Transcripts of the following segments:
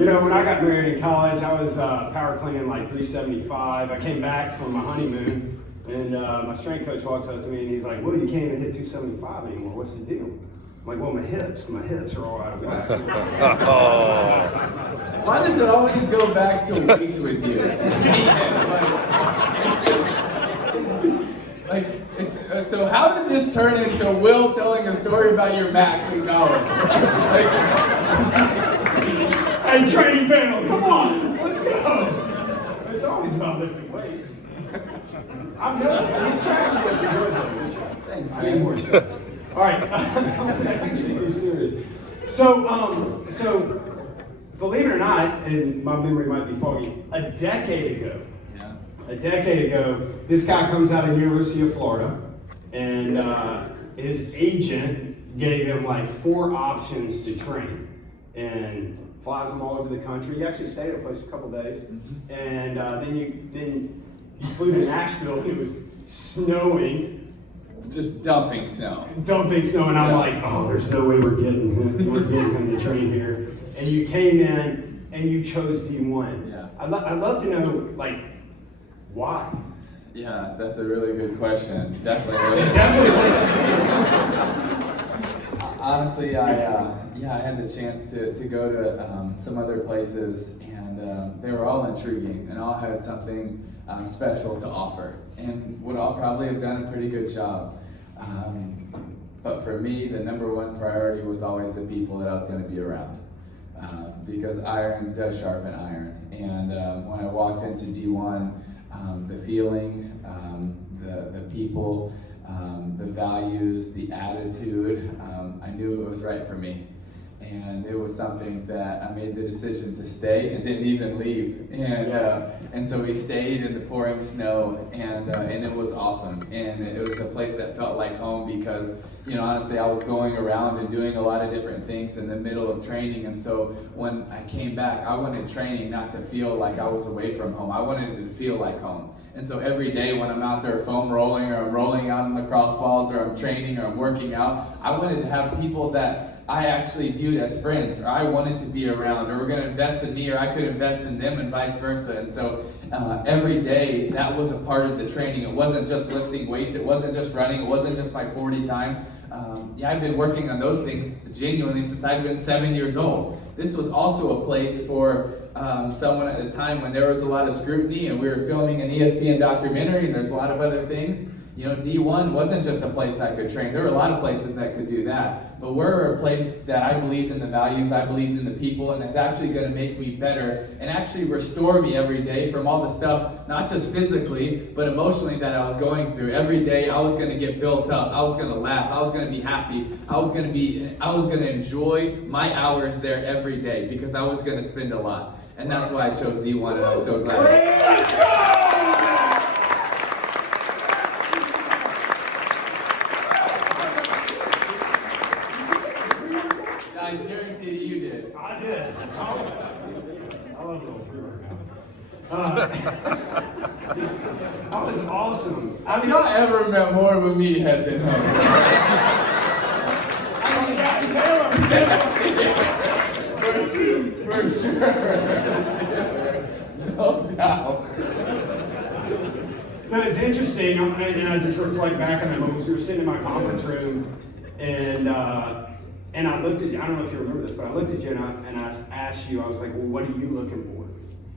You know, when I got married in college, I was power cleaning like 375. I came back from my honeymoon, and my strength coach walks up to me and he's like, "Well, you can't even hit 275 anymore. What's the deal?" I'm like, "Well, my hips are all out of whack." Why does it always go back to weights with you? So how did this turn into Will telling a story about your max in college? Hey, training panel, come on, let's go. It's always about lifting weights. I'm noticing, you're actually looking good though. Thanks, man. All right, I'm actually pretty serious. So, believe it or not, and my memory might be foggy, a decade ago, this guy comes out of the University of Florida, and his agent gave him like 4 options to train, and flies him all over the country. He actually stayed at a place for a couple days, and then you flew to Nashville, and it was snowing. Just dumping snow. And I'm like, oh, there's no way we're getting him to train here. And you came in and you chose D1. Yeah. I'd love to know, like, why? Yeah, that's a really good question. Definitely. Honestly, I had the chance to go to some other places, and they were all intriguing and all had something special to offer, and would all probably have done a pretty good job. But for me, the number one priority was always the people that I was going to be around, because iron does sharpen iron. And when I walked into D1, the feeling, the people, the values, the attitude, I knew it was right for me. And it was something that I made the decision to stay and didn't even leave. And so we stayed in the pouring snow, and it was awesome. And it was a place that felt like home because, you know, honestly, I was going around and doing a lot of different things in the middle of training. And so when I came back, I wanted training not to feel like I was away from home. I wanted it to feel like home. And so every day when I'm out there foam rolling, or I'm rolling out on lacrosse balls, or I'm training, or I'm working out, I wanted to have people that I actually viewed as friends, or I wanted to be around, or were going to invest in me, or I could invest in them, and vice versa. And so every day, that was a part of the training. It wasn't just lifting weights, it wasn't just running, it wasn't just my 40 time. I've been working on those things genuinely since I've been 7 years old. This was also a place for someone at the time when there was a lot of scrutiny, and we were filming an ESPN documentary, and there's a lot of other things. You know, D1 wasn't just a place I could train. There were a lot of places that could do that. But we're a place that I believed in the values, I believed in the people, and it's actually going to make me better and actually restore me every day from all the stuff, not just physically, but emotionally that I was going through. Every day I was going to get built up. I was going to laugh. I was going to be happy. I was going to enjoy my hours there every day because I was going to spend a lot. And that's why I chose D1, and I'm so glad. Let's go! I guarantee you did. I did. I love little that was awesome. Have y'all ever met more of a meathead than him? For sure. No doubt. No, it's interesting, and I just reflect back on that moment. We were sitting in my conference room, and I looked at you. I don't know if you remember this, but I looked at you and I asked you. I was like, "Well, what are you looking for?"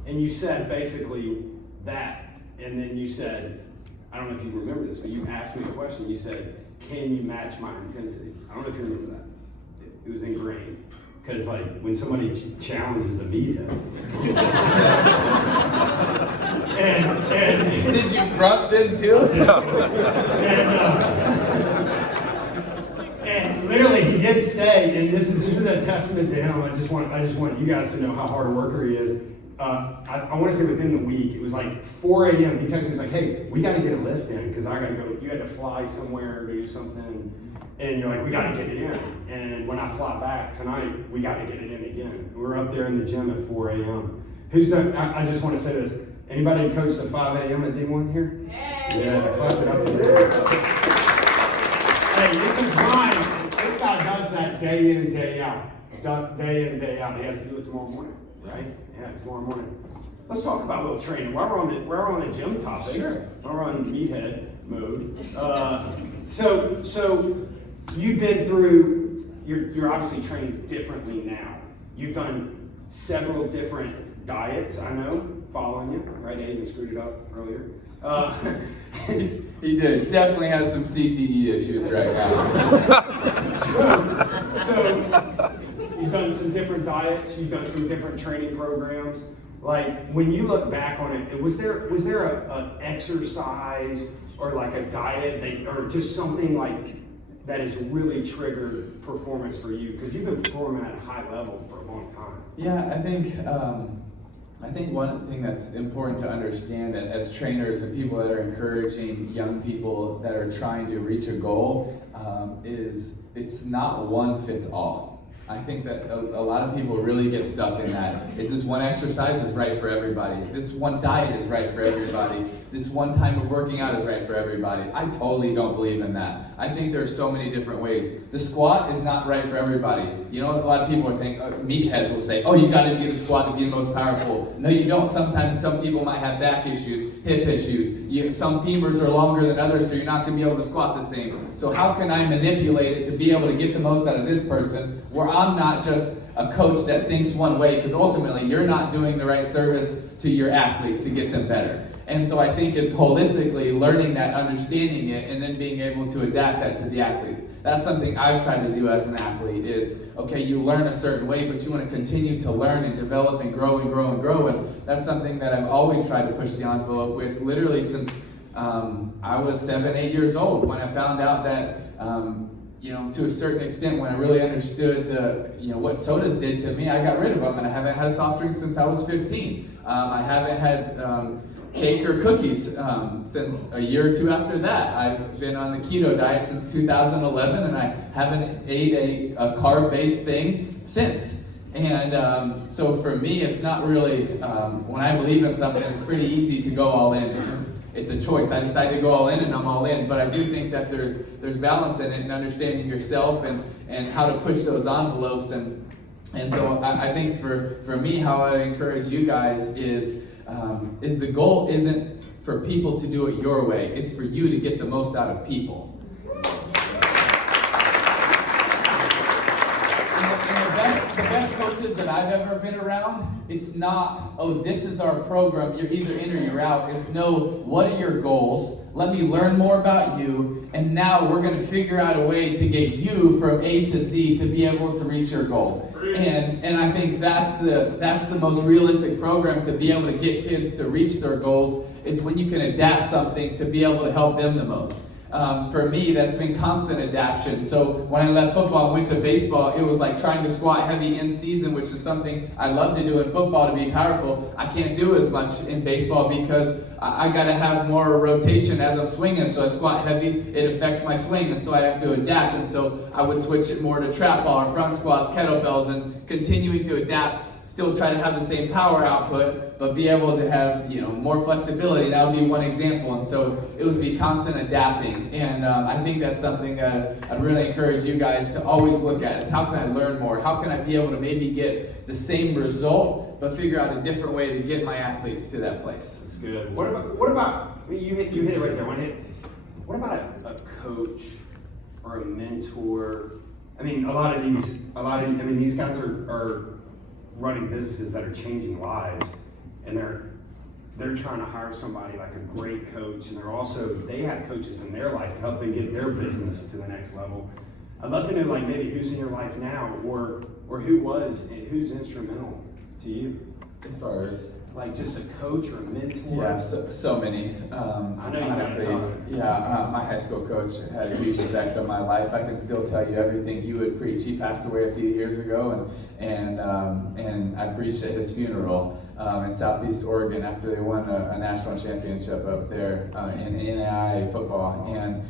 And you said basically that. And then you said, I don't know if you remember this, but you asked me a question. You said, "Can you match my intensity?" I don't know if you remember that. It was ingrained. Because like when somebody challenges a media, and did you grunt then too? And literally he did stay, and this is a testament to him. I just want you guys to know how hard a worker he is. I want to say within the week, it was like 4 a.m. He texted me, he's like, "Hey, we got to get a lift in because I got to go. You had to fly somewhere or do something." And you're like, "We got to get it in." And when I fly back tonight, we got to get it in again. We're up there in the gym at 4 a.m. Who's done? I just want to say this. Anybody coached at 5 a.m. at D1 here? Yeah, clap it up for them. Hey, it's a grind. This guy does that day in, day out. Day in, day out. He has to do it tomorrow morning. right? Yeah, tomorrow morning. Let's talk about a little training. While we're on the gym topic, Sure. while we're on meathead mode. So you've been through. You're obviously trained differently now. You've done several different diets. I know, following you, right? Aiden screwed it up earlier. He did. Definitely has some CTE issues right now. So you've done some different diets. You've done some different training programs. Like when you look back on it, was there an exercise or like a diet or just something like that has really triggered performance for you? Because you've been performing at a high level for a long time. Yeah, I think one thing that's important to understand that as trainers and people that are encouraging young people that are trying to reach a goal is it's not one fits all. I think that a lot of people really get stuck in that. Is this one exercise is right for everybody? This one diet is right for everybody? This one time of working out is right for everybody? I totally don't believe in that. I think there are so many different ways. The squat is not right for everybody. You know, a lot of people think, meatheads will say, oh, you got to do the squat to be the most powerful. No, you don't. Sometimes some people might have back issues, hip issues. Some femurs are longer than others, so you're not going to be able to squat the same. So how can I manipulate it to be able to get the most out of this person where I'm not just a coach that thinks one way, because ultimately you're not doing the right service to your athletes to get them better. And so I think it's holistically learning that, understanding it, and then being able to adapt that to the athletes. That's something I've tried to do as an athlete is, okay, you learn a certain way, but you want to continue to learn and develop and grow and grow and grow. And that's something that I've always tried to push the envelope with, literally since I was 7, 8 years old, when I found out that to a certain extent, when I really understood what sodas did to me, I got rid of them, and I haven't had a soft drink since I was 15. I haven't had cake or cookies since a year or two after that. I've been on the keto diet since 2011, and I haven't ate a carb-based thing since. And so for me, it's not really, when I believe in something, it's pretty easy to go all in. It's a choice. I decide to go all in, and I'm all in. But I do think that there's balance in it, and understanding yourself and how to push those envelopes. And so I think for me, how I encourage you guys is the goal isn't for people to do it your way. It's for you to get the most out of people. The best coaches that I've ever been around, it's not, oh, this is our program, you're either in or you're out. It's no, what are your goals? Let me learn more about you, and now we're going to figure out a way to get you from A to Z to be able to reach your goal. And I think that's the most realistic program to be able to get kids to reach their goals, is when you can adapt something to be able to help them the most. For me, that's been constant adaptation. So when I left football and went to baseball, it was like trying to squat heavy in season, which is something I love to do in football to be powerful. I can't do as much in baseball because I got to have more rotation as I'm swinging. So I squat heavy, it affects my swing, and so I have to adapt. And so I would switch it more to trap ball or front squats, kettlebells, and continuing to adapt. Still try to have the same power output, but be able to have more flexibility. That would be one example. And so it would be constant adapting. And I think that's something that I'd really encourage you guys to always look at. Is how can I learn more? How can I be able to maybe get the same result, but figure out a different way to get my athletes to that place? That's good. What about you hit it right there. What about a coach or a mentor? I mean, these guys are running businesses that are changing lives, and they're trying to hire somebody like a great coach, and they have coaches in their life to help them get their business to the next level. I'd love to know, like, maybe who's in your life now, or who's instrumental to you, as far as like just a coach or a mentor. Yeah, so many. I know you honestly, my high school coach had a huge effect on my life. I can still tell you everything he would preach. He passed away a few years ago, and I preached at his funeral in Southeast Oregon after they won a national championship up there in NAIA football. And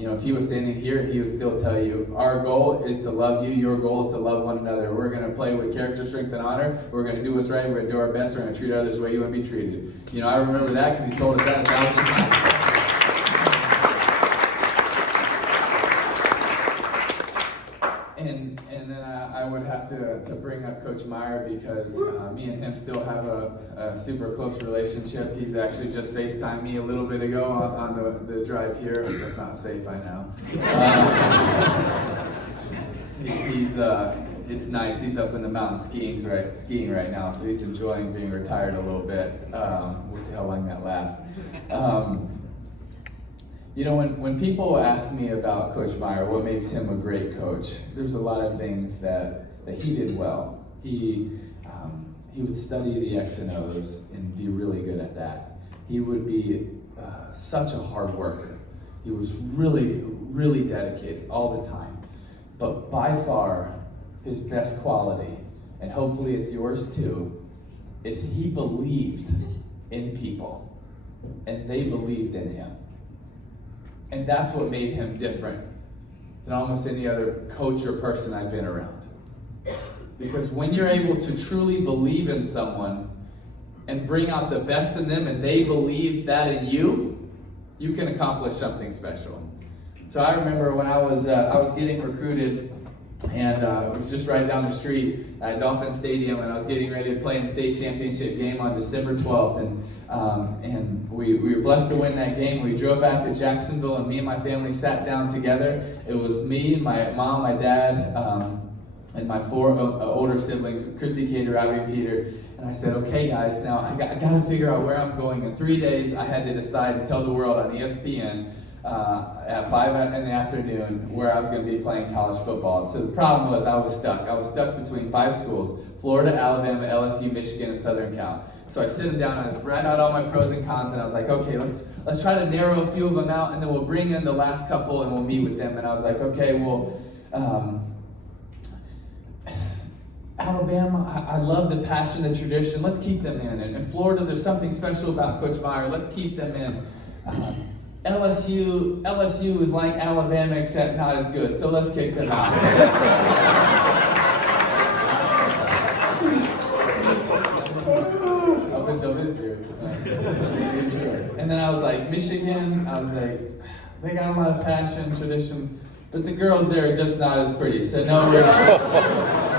if he was standing here, he would still tell you, our goal is to love you. Your goal is to love one another. We're going to play with character, strength, and honor. We're going to do what's right. We're going to do our best. We're going to treat others the way you want to be treated. I remember that because he told us that 1,000 times. And then I would have have to bring up Coach Meyer because me and him still have a super close relationship. He's actually just FaceTimed me a little bit ago on the drive here. That's not safe, I know. It's nice. He's up in the mountains skiing right now, so he's enjoying being retired a little bit. We'll see how long that lasts. When people ask me about Coach Meyer, what makes him a great coach, there's a lot of things that he did well. He would study the X and O's and be really good at that. He would be such a hard worker. He was really, really dedicated all the time. But by far, his best quality, and hopefully it's yours too, is he believed in people, and they believed in him. And that's what made him different than almost any other coach or person I've been around. Because when you're able to truly believe in someone and bring out the best in them, and they believe that in you, you can accomplish something special. So I remember when I was getting recruited, and it was just right down the street at Dolphin Stadium, and I was getting ready to play in the state championship game on December 12th, and we were blessed to win that game. We drove back to Jacksonville, and me and my family sat down together. It was me, my mom, my dad, and my four older siblings, Christy, Katie, Robbie, and Peter. And I said, okay guys, now I got to figure out where I'm going. In 3 days, I had to decide to tell the world on ESPN at 5 in the afternoon where I was going to be playing college football. And so the problem was I was stuck. I was stuck between 5 schools: Florida, Alabama, LSU, Michigan, and Southern Cal. So I sit them down and I write out all my pros and cons, and I was like, okay, let's try to narrow a few of them out, and then we'll bring in the last couple and we'll meet with them. And I was like, okay, well, Alabama, I love the passion, the tradition. Let's keep them in. And in Florida, there's something special about Coach Meyer. Let's keep them in. LSU is like Alabama, except not as good. So let's kick them out. Up until this year. And then I was like, Michigan, I was like, they got a lot of passion, tradition, but the girls there are just not as pretty. So no, we're not.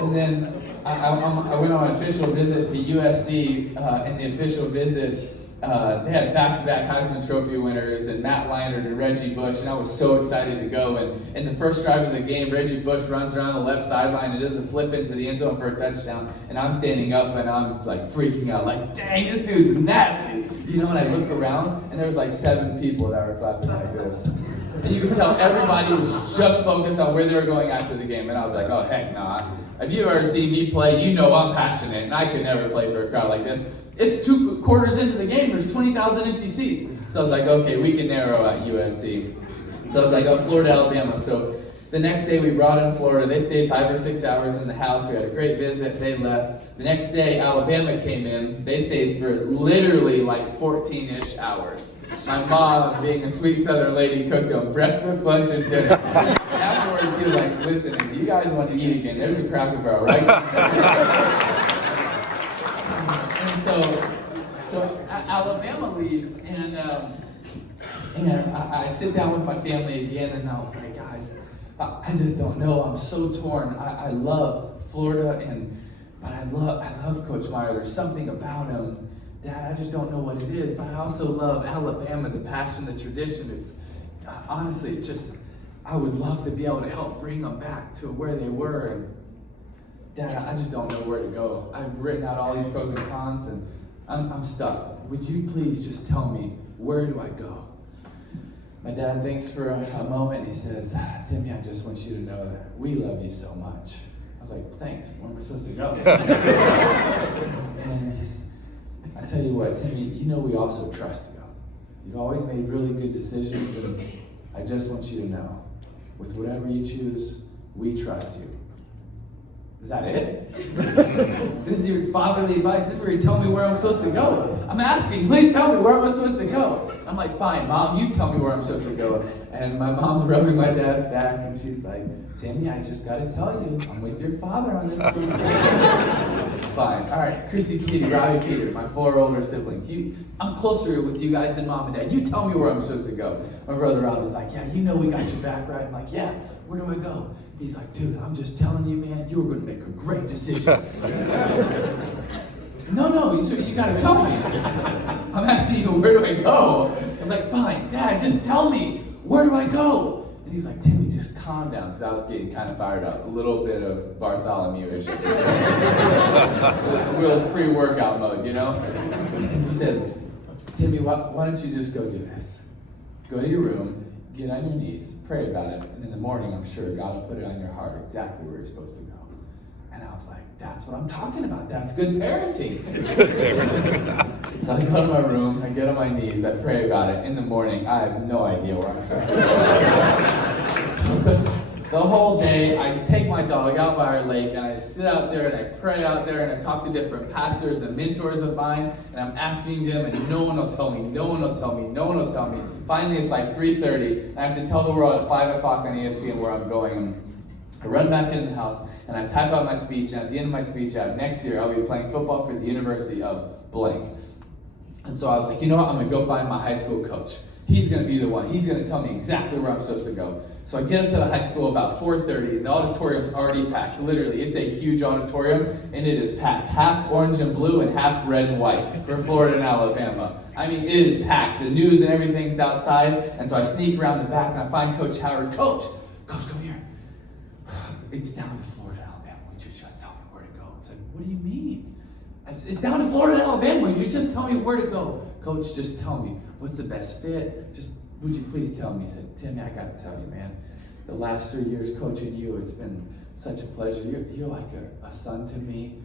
And then I went on an official visit to USC, and the official visit, they had back-to-back Heisman Trophy winners and Matt Leinart and Reggie Bush, and I was so excited to go. And in the first drive of the game, Reggie Bush runs around the left sideline and does a flip into the end zone for a touchdown, and I'm standing up and I'm like freaking out, like, dang, this dude's nasty. And I look around and there was like 7 people that were clapping like this. And you could tell everybody was just focused on where they were going after the game, and I was like, oh, heck no. If you've ever seen me play, you know I'm passionate, and I could never play for a crowd like this. It's 2 quarters into the game, there's 20,000 empty seats. So I was like, okay, we can narrow out USC. So I was like, oh, Florida, Alabama. So the next day we brought in Florida. They stayed 5 or 6 hours in the house. We had a great visit. They left. The next day, Alabama came in. They stayed for literally like 14-ish hours. My mom, being a sweet Southern lady, cooked them breakfast, lunch, and dinner. Afterwards, she was like, listen, if you guys want to eat again, there's a Cracker Barrel right And so Alabama leaves, and I sit down with my family again, and I was like, guys, I just don't know. I'm so torn. I love Florida, but I love Coach Meyer. There's something about him, Dad, I just don't know what it is. But I also love Alabama, the passion, the tradition. It's honestly, it's just, I would love to be able to help bring them back to where they were. And Dad, I just don't know where to go. I've written out all these pros and cons, and I'm stuck. Would you please just tell me, where do I go? My dad thinks for a moment, and he says, Timmy, I just want you to know that we love you so much. I was like, thanks, where am I supposed to go? And I tell you what, Timmy, we also trust you. You've always made really good decisions, and I just want you to know, with whatever you choose, we trust you. Is that it? This is your fatherly advice. This is where you tell me where I'm supposed to go. I'm asking, please tell me where am I supposed to go? I'm like, fine, Mom, you tell me where I'm supposed to go. And my mom's rubbing my dad's back, and she's like, Timmy, I just got to tell you, I'm with your father on this group. Fine. All right, Christy, Katie, Robbie, Peter, my 4 older siblings. I'm closer with you guys than Mom and Dad. You tell me where I'm supposed to go. My brother Rob is like, yeah, we got your back, right? I'm like, yeah, where do I go? He's like, dude, I'm just telling you, man, you're going to make a great decision. No, you got to tell me. I'm asking you, where do I go? I was like, fine, Dad, just tell me, where do I go? And he's like, Timmy, just calm down, because I was getting kind of fired up. A little bit of Bartholomew-ish. It was pre-workout mode, you know? He said, Timmy, why don't you just go do this? Go to your room, get on your knees, pray about it, and in the morning, I'm sure God will put it on your heart exactly where you're supposed to go. And I was like, that's what I'm talking about. That's good parenting. So I go to my room, I get on my knees, I pray about it. In the morning, I have no idea where I'm supposed to go. So the whole day, I take my dog out by our lake, and I sit out there, and I pray out there, and I talk to different pastors and mentors of mine, and I'm asking them, and no one will tell me, no one will tell me, no one will tell me. Finally, it's like 3:30, and I have to tell the world at 5 o'clock on ESPN where I'm going. I run back in the house, and I type out my speech, and at the end of my speech, next year, I'll be playing football for the University of blank. And so I was like, you know what, I'm going to go find my high school coach. He's going to be the one. He's going to tell me exactly where I'm supposed to go. So I get up to the high school about 4:30, and the auditorium's already packed. Literally, it's a huge auditorium, and it is packed. Half orange and blue and half red and white for Florida and Alabama. I mean, it is packed. The news and everything's outside. And so I sneak around the back, and I find Coach Howard. Coach, come here. It's down to Florida, Alabama. Would you just tell me where to go? I said, what do you mean? It's down to Florida, Alabama. Would you just tell me where to go? Coach, just tell me. What's the best fit? Would you please tell me? He said, Timmy, I got to tell you, man. The last 3 years coaching you, it's been such a pleasure. You're like a son to me.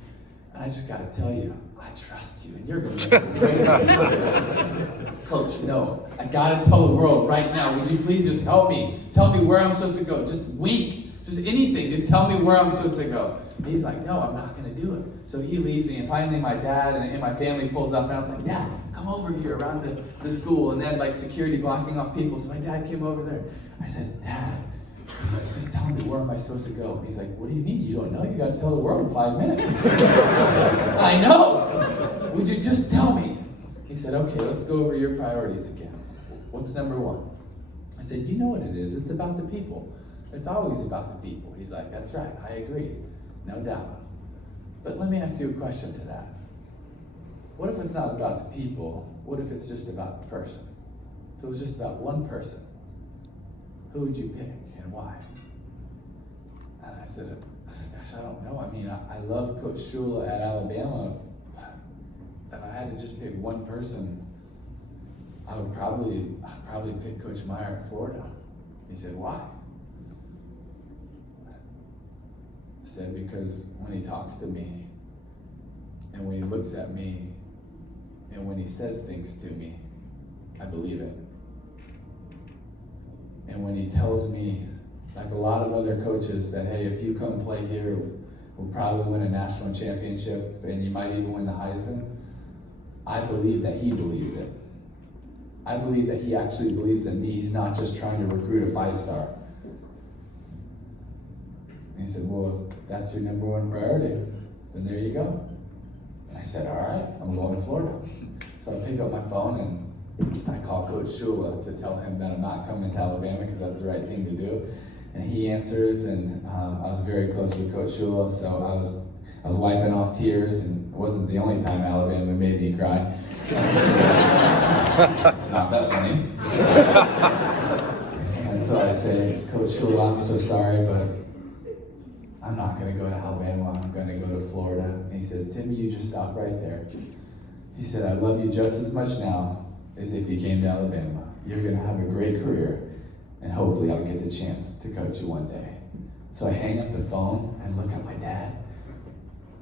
And I just got to tell you, I trust you, and you're going to make a great decision. Coach, no. I got to tell the world right now. Would you please just help me? Tell me where I'm supposed to go. Just wink. Just anything, just tell me where I'm supposed to go. And he's like, no, I'm not going to do it. So he leaves me, and finally my dad and my family pulls up, and I was like, Dad, come over here around the school. And they had like security blocking off people, so my dad came over there. I said, Dad, just tell me where am I supposed to go? And he's like, what do you mean? You don't know? You got to tell the world in 5 minutes. I know. Would you just tell me? He said, okay, let's go over your priorities again. What's number one? I said, you know what it is. It's about the people. It's always about the people. He's like, that's right, I agree, no doubt. But let me ask you a question to that. What if it's not about the people? What if it's just about the person? If it was just about one person, who would you pick and why? And I said, gosh, I don't know. I mean, I love Coach Shula at Alabama. If I had to just pick one person, I would probably pick Coach Meyer at Florida. He said, why? I said, because when he talks to me, and when he looks at me, and when he says things to me, I believe it. And when he tells me, like a lot of other coaches, that, hey, if you come play here, we'll probably win a national championship, and you might even win the Heisman, I believe that he believes it. I believe that he actually believes in me. He's not just trying to recruit a 5-star. And he said, well, if that's your number one priority, then there you go. And I said, all right, I'm going to Florida. So I pick up my phone and I call Coach Shula to tell him that I'm not coming to Alabama because that's the right thing to do. And he answers, and I was very close with Coach Shula, so I was wiping off tears, and it wasn't the only time Alabama made me cry. It's not that funny. And so I say, Coach Shula, I'm so sorry, but I'm not going to go to Alabama. I'm going to go to Florida. And he says, Timmy, you just stop right there. He said, I love you just as much now as if you came to Alabama. You're going to have a great career, and hopefully I'll get the chance to coach you one day. So I hang up the phone and look at my dad.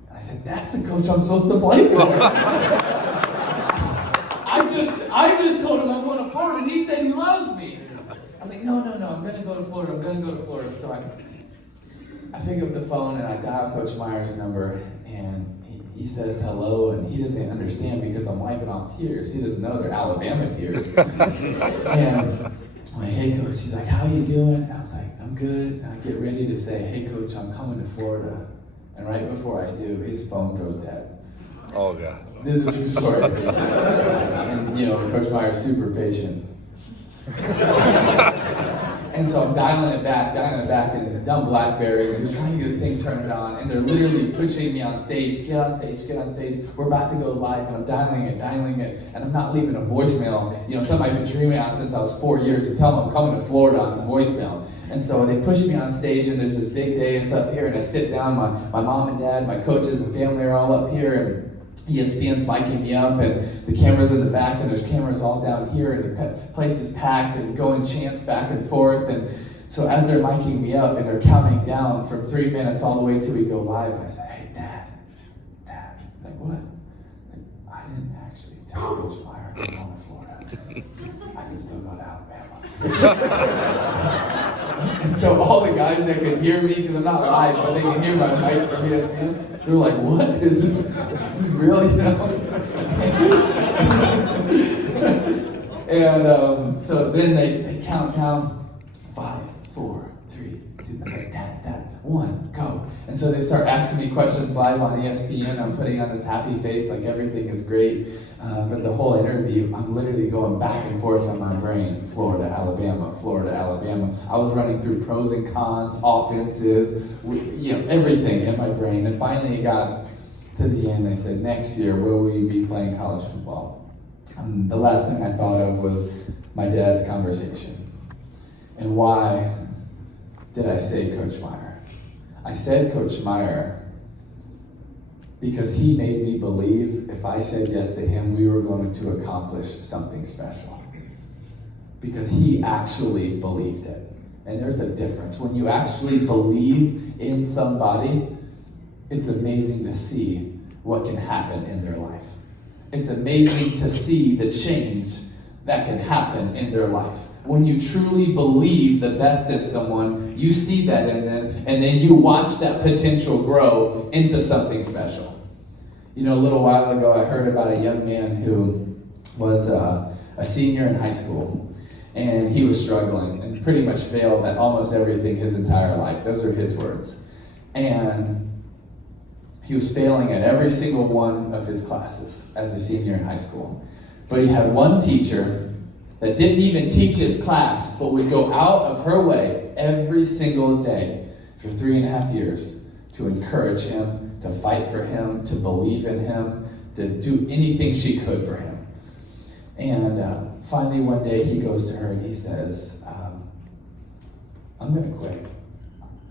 And I said, that's the coach I'm supposed to play for. I just told him I'm going to Florida, and he said he loves me. I was like, no, I'm going to go to Florida. I'm going to go to Florida. So I pick up the phone and I dial Coach Meyer's number, and he says hello, and he doesn't understand because I'm wiping off tears. He doesn't know they're Alabama tears. And I'm like, hey Coach, he's like, how you doing? And I was like, I'm good. And I get ready to say, hey Coach, I'm coming to Florida. And right before I do, his phone goes dead. Oh God. This is a true story. And Coach Meyer's super patient. And so I'm dialing it back, and his dumb Blackberries, who's trying to get this thing turned on, and they're literally pushing me on stage, get on stage, we're about to go live, and I'm dialing it, and I'm not leaving a voicemail, something I've been dreaming on since I was 4 years, to tell them I'm coming to Florida on this voicemail. And so they push me on stage, and there's this big dais up here, and I sit down, my mom and dad, my coaches and family are all up here, and ESPN's miking me up, and the camera's in the back, and there's cameras all down here, and the place is packed, and going chants back and forth. And so as they're miking me up, and they're counting down from 3 minutes all the way till we go live, I say, hey, Dad, like, what? I didn't actually tell Coach Meyer I'm going to Florida. I can still go to Alabama. And so all the guys that could hear me, because I'm not live, but they can hear my mic from ESPN, they're like, what? Is this real, And so then they count down, 5, 4, 3, 2, it's like, Dad, 1, go. And so they start asking me questions live on ESPN. I'm putting on this happy face like everything is great. But the whole interview, I'm literally going back and forth on my brain. Florida, Alabama. I was running through pros and cons, offenses, everything in my brain. And finally it got to the end. They said, next year, where will you be playing college football? And the last thing I thought of was my dad's conversation. And why did I say Coach Meyer? I said Coach Meyer because he made me believe if I said yes to him, we were going to accomplish something special. Because he actually believed it. And there's a difference. When you actually believe in somebody, it's amazing to see what can happen in their life. It's amazing to see the change that can happen in their life. When you truly believe the best in someone, you see that in them, and then you watch that potential grow into something special. A little while ago, I heard about a young man who was a senior in high school, and he was struggling and pretty much failed at almost everything his entire life. Those are his words. And he was failing at every single one of his classes as a senior in high school. But he had one teacher that didn't even teach his class, but would go out of her way every single day for 3.5 years to encourage him, to fight for him, to believe in him, to do anything she could for him. And finally one day he goes to her and he says, I'm going to quit.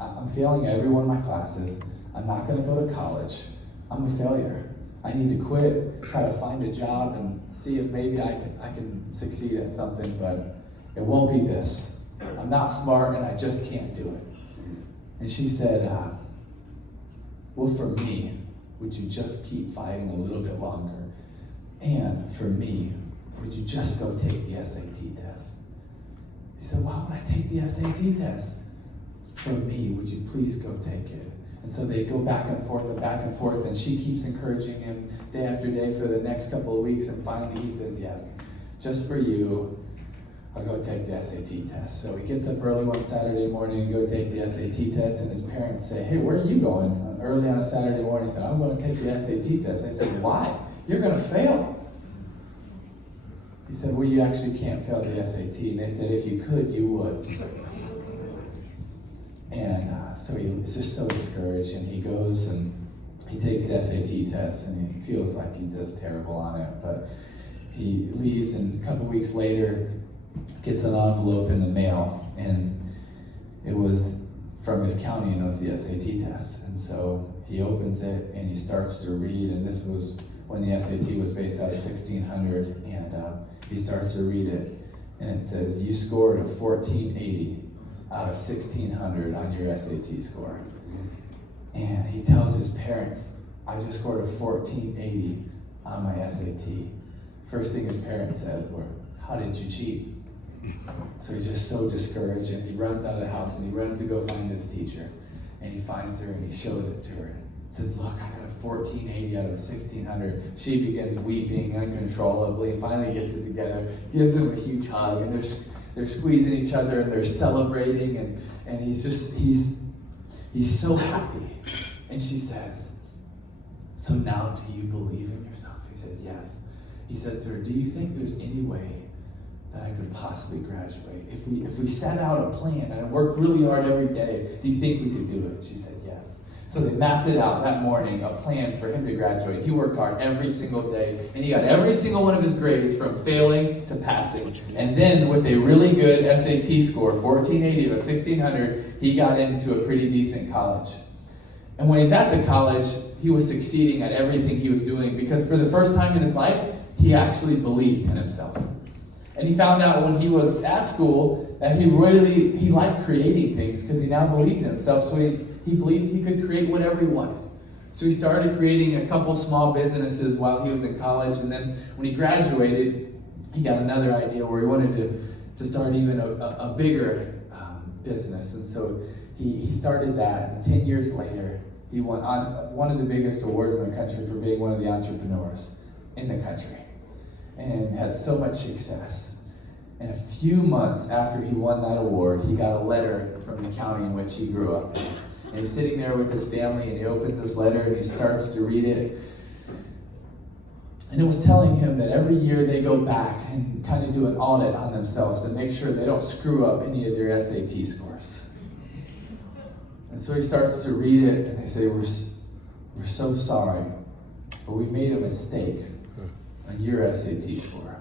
I'm failing every one of my classes. I'm not going to go to college. I'm a failure. I need to quit, try to find a job, and see if maybe I can succeed at something, but it won't be this. I'm not smart, and I just can't do it. And she said, well, for me, would you just keep fighting a little bit longer? And for me, would you just go take the SAT test? He said, why would I take the SAT test? For me, would you please go take it? And so they go back and forth, and she keeps encouraging him day after day for the next couple of weeks, and finally he says, yes, just for you, I'll go take the SAT test. So he gets up early one Saturday morning and go take the SAT test, and his parents say, hey, where are you going? Early on a Saturday morning, he said, I'm going to take the SAT test. They said, why? You're going to fail. He said, well, you actually can't fail the SAT. And they said, if you could, you would. And so he's just so discouraged, and he goes and he takes the SAT test, and he feels like he does terrible on it, but he leaves, and a couple weeks later gets an envelope in the mail, and it was from his county, and it was the SAT test. And so he opens it and he starts to read, and this was when the SAT was based out of 1600, and he starts to read it, and it says, you scored a 1480 out of 1600 on your SAT score. And he tells his parents, I just scored a 1480 on my SAT. First thing his parents said were, how did you cheat? So he's just so discouraged, and he runs out of the house, and he runs to go find his teacher. And he finds her, and he shows it to her. Says, look, I got a 1480 out of 1600. She begins weeping uncontrollably, and finally gets it together, gives him a huge hug, and they're squeezing each other, and they're celebrating, and he's so happy. And she says, so now do you believe in yourself? He says, yes. He says to her, do you think there's any way that I could possibly graduate. If we set out a plan and I worked really hard every day, do you think we could do it? She said, yes. So they mapped it out that morning, a plan for him to graduate. He worked hard every single day, and he got every single one of his grades from failing to passing. And then with a really good SAT score, 1480 to 1600, he got into a pretty decent college. And when he's at the college, he was succeeding at everything he was doing because for the first time in his life, he actually believed in himself. And he found out when he was at school that he liked creating things because he now believed in himself. So he believed he could create whatever he wanted. So he started creating a couple small businesses while he was in college. And then when he graduated, he got another idea where he wanted to start even a bigger business. And so he started that. And 10 years later, he won one of the biggest awards in the country for being one of the entrepreneurs in the country. And had so much success. And a few months after he won that award, he got a letter from the county in which he grew up in. And he's sitting there with his family, and he opens this letter, and he starts to read it. And it was telling him that every year they go back and kind of do an audit on themselves to make sure they don't screw up any of their SAT scores. And so he starts to read it, and they say, we're so sorry, but we made a mistake on your SAT score.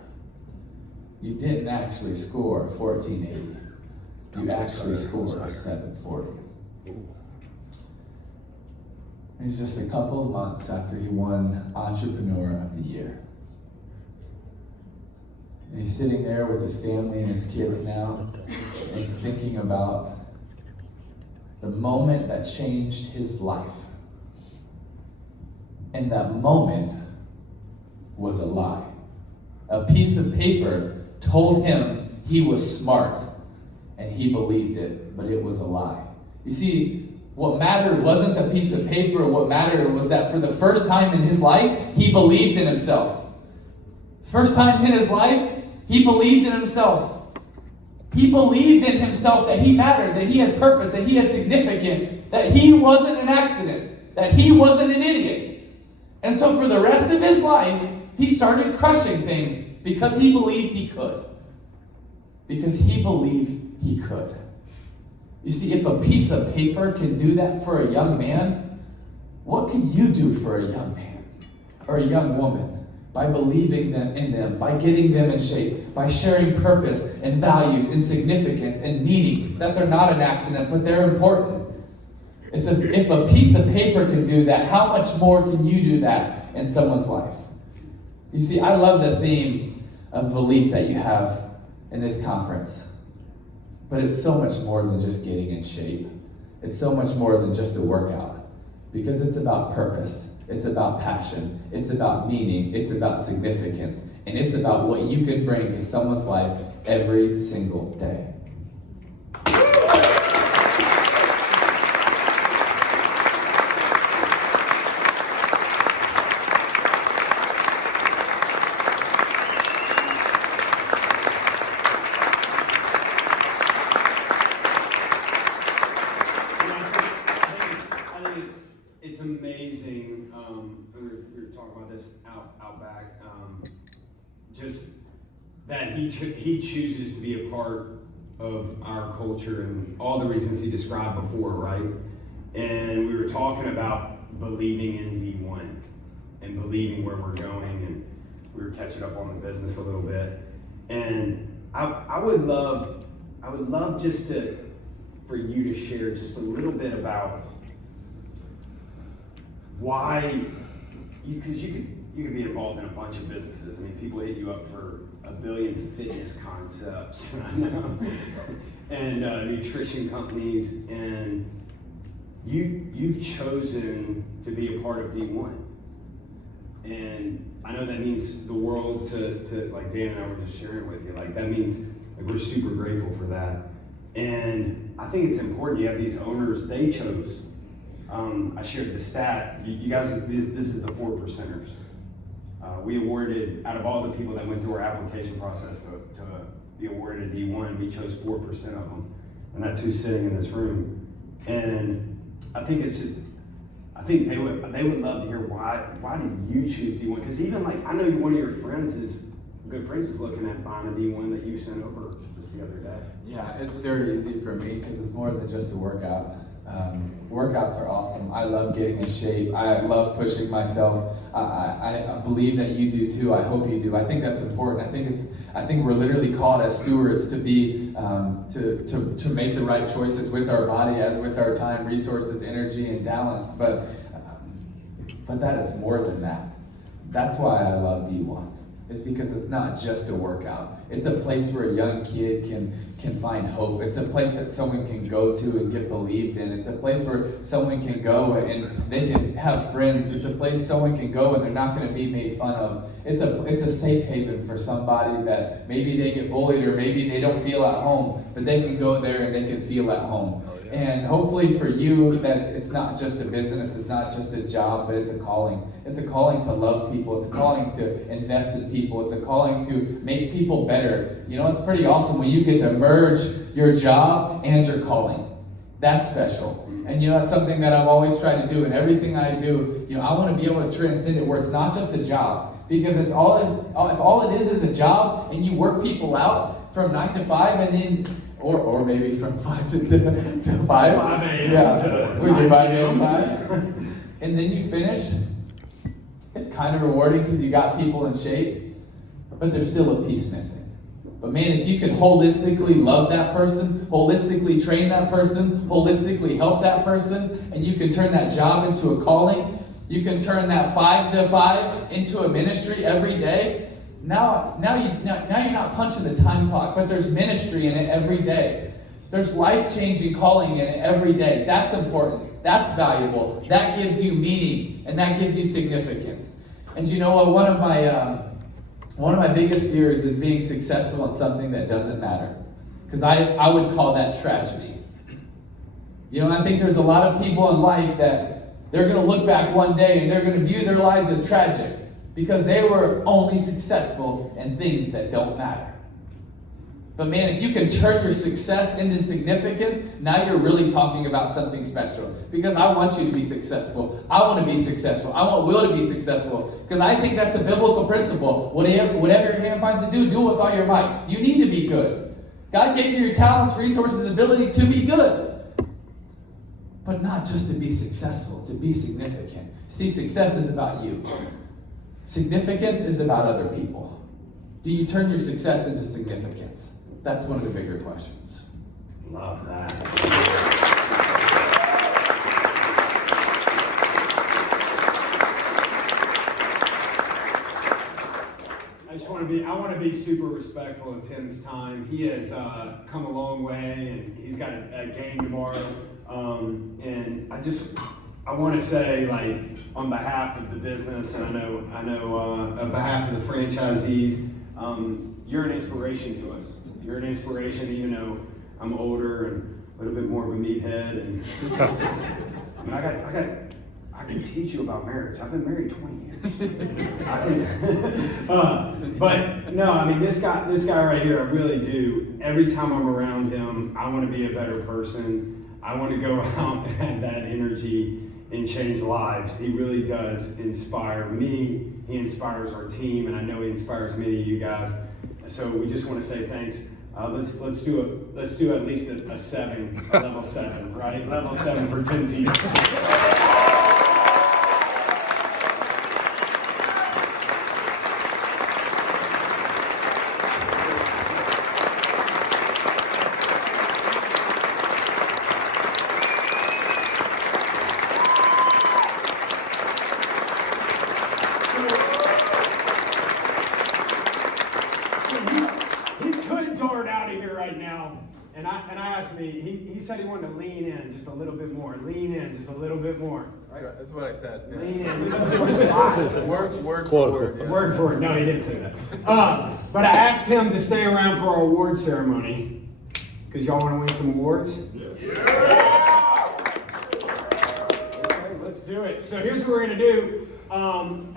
You didn't actually score 1480. You actually scored 740. It was just a couple of months after he won Entrepreneur of the Year. And he's sitting there with his family and his kids now, and he's thinking about the moment that changed his life. And that moment was a lie. A piece of paper told him he was smart, and he believed it, but it was a lie. You see, what mattered wasn't the piece of paper. What mattered was that for the first time in his life, he believed in himself. First time in his life, he believed in himself. He believed in himself that he mattered, that he had purpose, that he had significance, that he wasn't an accident, that he wasn't an idiot. And so for the rest of his life, he started crushing things because he believed he could. Because he believed he could. You see, if a piece of paper can do that for a young man, what can you do for a young man or a young woman? By believing in them, by getting them in shape, by sharing purpose and values and significance and meaning, that they're not an accident, but they're important. If a piece of paper can do that, how much more can you do that in someone's life? You see, I love the theme of belief that you have in this conference. But it's so much more than just getting in shape. It's so much more than just a workout. Because it's about purpose. It's about passion. It's about meaning. It's about significance. And it's about what you can bring to someone's life every single day. It's amazing. We were talking about this out back. Just that he chooses to be a part of our culture and all the reasons he described before, right? And we were talking about believing in D1 and believing where we're going, and we were catching up on the business a little bit. And I would love just for you to share just a little bit about why, because you could be involved in a bunch of businesses. I mean, people hit you up for $1 billion fitness concepts, I know, and nutrition companies, and you've chosen to be a part of D1. And I know that means the world to like Dan and I were just sharing with you. Like that means like we're super grateful for that. And I think it's important. You have these owners, they chose. I shared the stat. You guys, this is the 4%ers. We awarded, out of all the people that went through our application process to be awarded a D1, we chose 4% of them. And that's who's sitting in this room. And I think it's just, I think they would love to hear why did you choose D1? Because even like, I know one of your friends is good friends is looking at buying a D1 that you sent over just the other day. Yeah, it's very easy for me because it's more than just a workout. Workouts are awesome. I love getting in shape. I love pushing myself. I believe that you do too. I hope you do. I think that's important. I think we're literally called as stewards to be to make the right choices with our body, as with our time, resources, energy, and talents. But that it's more than that. That's why I love D1. It's because it's not just a workout. It's a place where a young kid can find hope. It's a place that someone can go to and get believed in. It's a place where someone can go and they can have friends. It's a place someone can go and they're not going to be made fun of. It's a safe haven for somebody that maybe they get bullied or maybe they don't feel at home, but they can go there and they can feel at home. And hopefully for you that it's not just a business, it's not just a job, but it's a calling. It's a calling to love people. It's a calling to invest in people. It's a calling to make people better. You know, it's pretty awesome when you get to merge your job and your calling. That's special. And you know, that's something that I've always tried to do. In everything I do, you know, I want to be able to transcend it where it's not just a job. Because if all it is a job and you work people out from 9 to 5 and then or maybe from 5 to 5. 5 a.m. Yeah, with your 5 a.m. class. And then you finish. It's kind of rewarding because you got people in shape, but there's still a piece missing. But man, if you can holistically love that person, holistically train that person, holistically help that person, and you can turn that job into a calling, you can turn that 5 to 5 into a ministry every day. Now you're not punching the time clock, but there's ministry in it every day. There's life-changing calling in it every day. That's important. That's valuable. That gives you meaning, and that gives you significance. And you know what? One of my biggest fears is being successful in something that doesn't matter, because I would call that tragedy. You know, I think there's a lot of people in life that they're going to look back one day and they're going to view their lives as tragic, because they were only successful in things that don't matter. But man, if you can turn your success into significance, now you're really talking about something special. Because I want you to be successful. I want to be successful. I want Will to be successful. Because I think that's a biblical principle. Whatever your hand finds to do it with all your might. You need to be good. God gave you your talents, resources, ability to be good. But not just to be successful, to be significant. See, success is about you. Significance is about other people. Do you turn your success into significance? That's one of the bigger questions. Love that. I want to be super respectful of Tim's time. He has come a long way, and he's got a game tomorrow. And I want to say, like, on behalf of the business, and I know on behalf of the franchisees, you're an inspiration to us. You're an inspiration, even though I'm older and a little bit more of a meathead. And I can teach you about marriage. I've been married 20 years. But no, I mean, this guy right here, I really do. Every time I'm around him, I want to be a better person. I want to go out and have that energy and change lives. He really does inspire me. He inspires our team, and I know he inspires many of you guys. So we just want to say thanks. Let's do at least a 7, a level 7, right? Level 7 for Tim T. And I asked me, he said he wanted to lean in just a little bit more. Lean in just a little bit more. Right? That's what I said. Yeah. Lean in a little bit more. Word for word. Yeah. Word for word. No, he didn't say that. But I asked him to stay around for our award ceremony. Because y'all want to win some awards? Yeah. Okay, let's do it. So here's what we're going to do.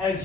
As